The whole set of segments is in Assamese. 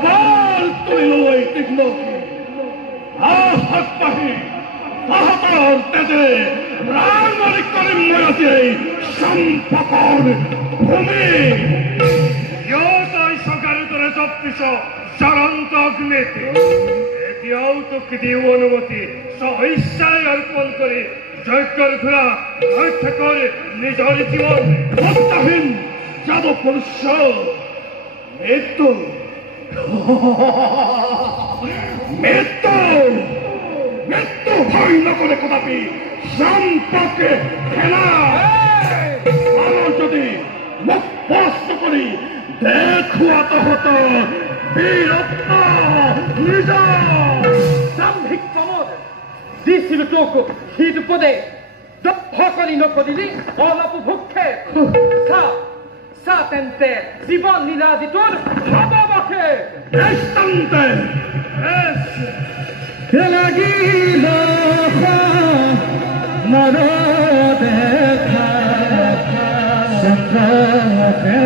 আবাৰ তুলিল ওই তীক্ষ্ণ হাত পাহি তাহাতাৰ তেজে ৰাজমালিক কৰিম ময়াতে সম্পকৰ ভূমি তই চকাৰৰ দৰে জপিছ জ্বলন্ত অগ্নিতে এতিয়াও তোক দিও অনুমতি স্বইচ্ছাই অৰ্পণ কৰি যজ্ঞৰ ঘোঁৰা ৰক্ষা কৰি নিজৰ জীৱন হত্যাহীন যাদৱ পুৰুষ মৃত্যু মৃত্যু মৃত্যু ভয় নকৰে কদাপি সম্পৰ্কে খেলা আৰু যদি মোক প্ৰশ্ন কৰি দেখুওৱা তহঁতৰ বীৰত্ব নিজৰ দাম্ভিক চমত দিছিলো তোক শীত পদে দক্ষ কৰি নকৰিলি অলপ ভক্ষে চা তেন্তে জীৱন লীলাদি তোৰ হ'ব বসে নিশ্চন্তে লাগিল মন দেখা চন্দ্ৰকে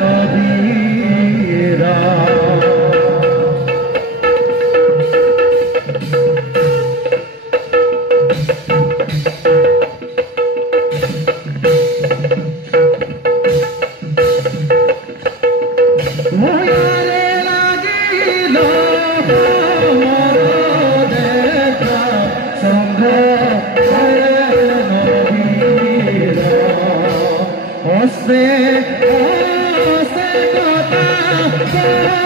নদীৰা Say, oh, say,